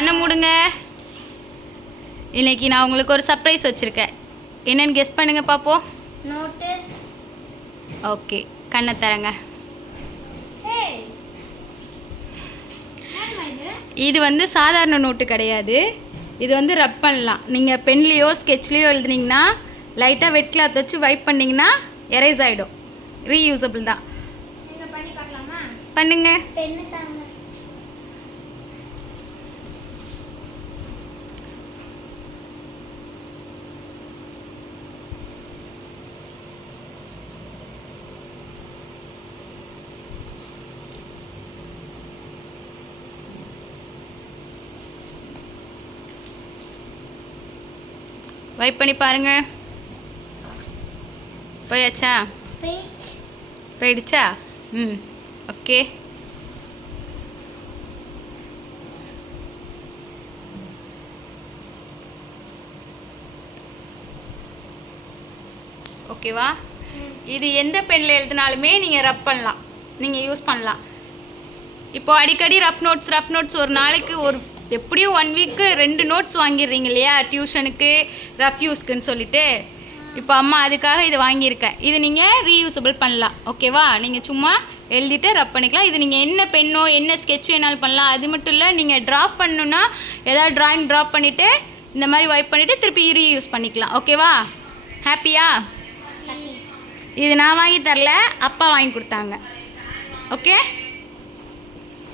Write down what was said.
கண்ணை மூடுங்க. இன்னைக்கு நான் உங்களுக்கு ஒரு சர்ப்ரைஸ் வச்சுருக்கேன். என்னன்னு கெஸ் பண்ணுங்க பார்ப்போம். நோட்டு. ஓகே, கண்ணை தரங்க. இது வந்து சாதாரண நோட்டு கிடையாது. இது வந்து ரப் பண்ணலாம். நீங்கள் பென்லேயோ ஸ்கெட்ச்லேயோ எழுதுனீங்கன்னா லைட்டாக வெட் கிளாத் வச்சு வைப் பண்ணிங்கன்னா எரேஸ் ஆகிடும். ரீயூசபிள் தான். பண்ணுங்க. பென்னு தாங்க. வைப் பண்ணி பாருங்க. போயாச்சா? போயிடுச்சா? ம், ஓகே. ஓகேவா? இது எந்த பென்னில் எழுதினாலுமே நீங்கள் ரப் பண்ணலாம், நீங்கள் யூஸ் பண்ணலாம். இப்போ அடிக்கடி ரஃப் நோட்ஸ் ஒரு நாளைக்கு ஒரு எப்படியும் 1 வீக்கு 2 நோட்ஸ் வாங்கிடுறீங்க இல்லையா, டியூஷனுக்கு ரஃப் யூஸ்க்குன்னு சொல்லிட்டு. இப்போ அம்மா அதுக்காக இது வாங்கியிருக்கேன். இது நீங்கள் ரீயூசபிள் பண்ணலாம். ஓகேவா? நீங்கள் சும்மா எழுதிட்டு ரப் பண்ணிக்கலாம். இது நீங்கள் என்ன பென்னோ என்ன ஸ்கெட்ச் வேணாலும் பண்ணலாம். அது மட்டும் இல்லை, நீங்கள் ட்ராப் பண்ணணுன்னா ஏதாவது ட்ராயிங் ட்ராப் பண்ணிவிட்டு இந்த மாதிரி வைப் பண்ணிவிட்டு திருப்பி ரீயூஸ் பண்ணிக்கலாம். ஓகேவா? ஹாப்பியா? இது நான் வாங்கி தரல, அப்பா வாங்கி கொடுத்தாங்க. ஓகே.